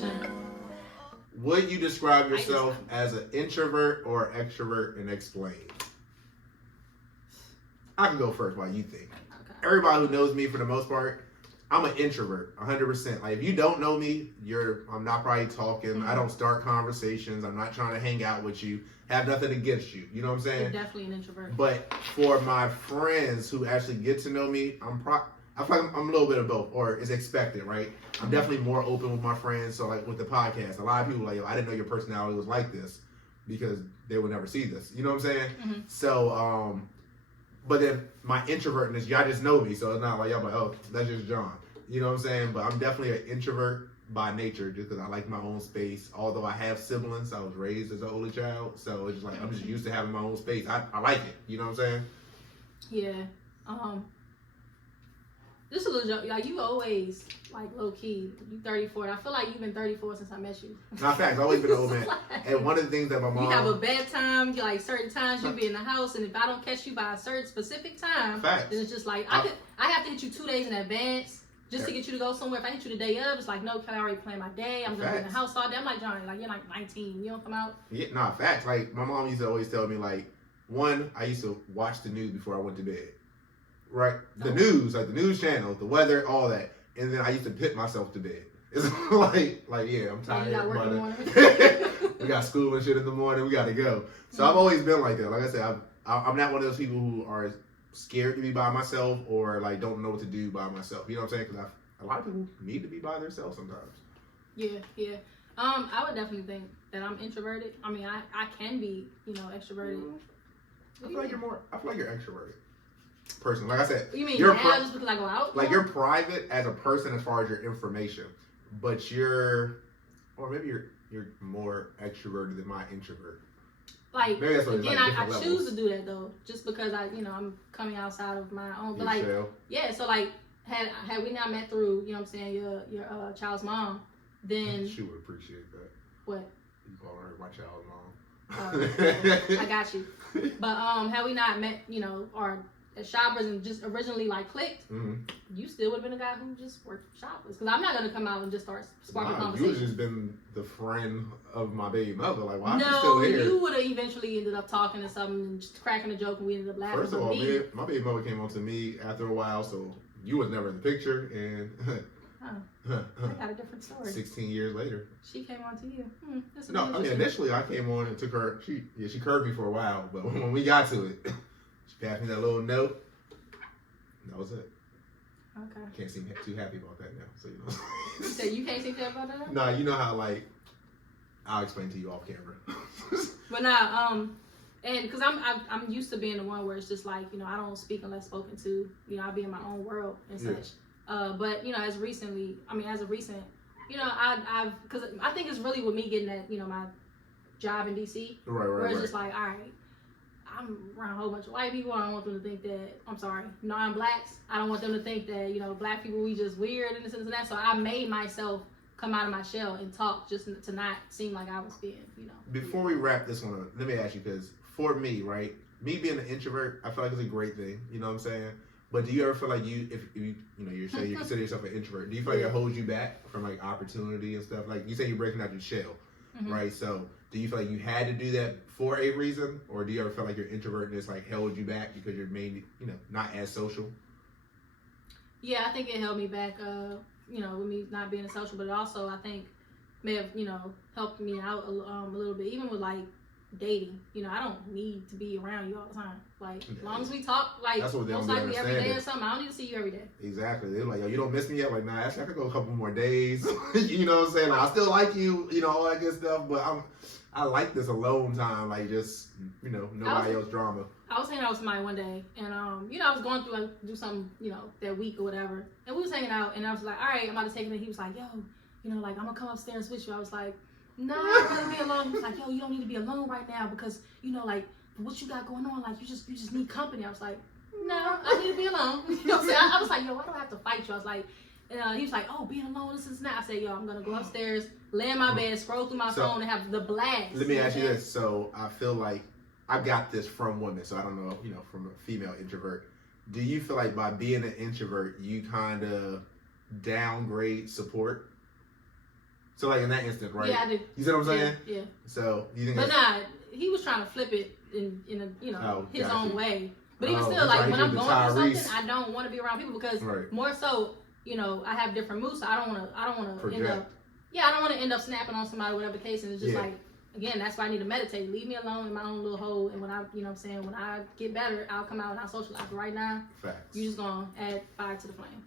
question. Would you describe yourself as an introvert or extrovert, and explain? I can go first while you think. Okay. Everybody who knows me, for the most part, I'm an introvert, 100%. Like, if you don't know me, I'm not probably talking. Mm-hmm. I don't start conversations. I'm not trying to hang out with you. Have nothing against you. You know what I'm saying? You're definitely an introvert. But for my friends who actually get to know me, I feel like I'm a little bit of both, or it's expected, right? I'm definitely more open with my friends. So, like, with the podcast, a lot of people are like, yo, I didn't know your personality was like this, because they would never see this. You know what I'm saying? Mm-hmm. So, but then my introvertness, y'all just know me, so it's not like y'all like, oh, that's just John. You know what I'm saying? But I'm definitely an introvert by nature, just because I like my own space. Although I have siblings, I was raised as an only child, so it's just like I'm just used to having my own space. I like it. You know what I'm saying? Yeah. Just a little joke. Like, you always, like, low key. You 34. I feel like you've been 34 since I met you. Not facts. I've always been an old man. And one of the things that my mom... You have a bedtime. You like certain times you'll be in the house, and if I don't catch you by a certain specific time, facts. then it's just like I have to hit you 2 days in advance just to get you to go somewhere. If I hit you the day of, it's like, no, can I already plan my day? I'm gonna be in the house all day. I'm like, Johnny, like, you're like 19. You don't come out. Yeah, nah, facts. Like, my mom used to always tell me, like, one, I used to watch the news before I went to bed. Right, the news, like the news channel, the weather, all that, and then I used to pit myself to bed. It's like yeah, I'm tired. You got work in the morning. We got school and shit in the morning. We got to go. So I've always been like that. Like I said, I'm not one of those people who are scared to be by myself or like don't know what to do by myself. You know what I'm saying? Because a lot of people need to be by themselves sometimes. Yeah. I would definitely think that I'm introverted. I mean, I can be, extroverted. I feel like you're extroverted. Person, like I said, you mean just because I go out? Like, you're private as a person as far as your information, but you're more extroverted than my introvert. Like, again, I choose to do that though, just because I'm coming outside of my own. But like, yeah, so like, had we not met through, you know what I'm saying, your child's mom, then she would appreciate that. What? You call her my child's mom. I got you. But had we not met, or as shoppers and just originally like clicked, you still would have been a guy who just worked shoppers. Because I'm not gonna come out and just start sparking conversation. You would have just been the friend of my baby mother. Like, why is she still here? No, you would have eventually ended up talking to something and just cracking a joke, and we ended up laughing. First of all, my baby mother came on to me after a while, so you was never in the picture, and I got a different story. 16 years later, she came on to you. No, I mean, initially I came on and took her. She curved me for a while, but when we got to it. Passed me that little note. That was it. Okay. Can't seem too happy about that now. So You said you can't seem happy about that? Nah, you know how like I'll explain to you off camera. But nah, and because I'm used to being the one where it's just like I don't speak unless spoken to. I'll be in my own world and such. But as of recent, I've because I think it's really with me getting that my job in DC. Right. Where it's just like, all right. I'm around a whole bunch of white people. I don't want them to think that, non-blacks. I don't want them to think that, black people, we just weird and this and that. So I made myself come out of my shell and talk just to not seem like I was being, Before we wrap this one up, let me ask you, because for me, right, me being an introvert, I feel like it's a great thing. You know what I'm saying? But do you ever feel like if you say you consider yourself an introvert, do you feel like it holds you back from like opportunity and stuff? Like you say you're breaking out your shell, right? So do you feel like you had to do that for a reason, or do you ever feel like your introvertness like held you back because you're mainly, not as social? Yeah, I think it held me back, with me not being a social, but also I think may have, helped me out a little bit, even with like dating. I don't need to be around you all the time. Like, as long as we talk, like, most likely every day or something, I don't need to see you every day. Exactly. They're like, yo, you don't miss me yet? Like, nah, actually, I could go a couple more days. You know what I'm saying? Like, I still like you, all that good stuff, but I like this alone time, like, just, nobody else drama. I was hanging out with somebody one day, and, I was going through, do something, that week or whatever, and we was hanging out, and I was like, all right, I'm about to take it, and he was like, yo, like, I'm gonna come upstairs with you. I was like, no, I'm gonna be alone. He was like, yo, you don't need to be alone right now because, like, what you got going on, like, you just need company. I was like, no, I need to be alone. You know what I'm saying? I was like, yo, why do I have to fight you? I was like, he was like, oh, being alone, this is not. I said, yo, I'm gonna go upstairs, lay in my bed, scroll through my phone, and have the blast. Let me ask you this. So I feel like I got this from women, so I don't know, from a female introvert. Do you feel like by being an introvert, you kind of downgrade support? So like in that instant, right? Yeah, I do. You see what I'm saying? Yeah. So you think? But nah, he was trying to flip it in a his own way. But even still, like when I'm going through something, I don't want to be around people because more so, I have different moods. So I don't want to end up. Yeah, I don't want to end up snapping on somebody, whatever the case. And it's just like, again, that's why I need to meditate. Leave me alone in my own little hole. And when I, when I get better, I'll come out and I'll socialize. But right now, you just gonna add fire to the flame.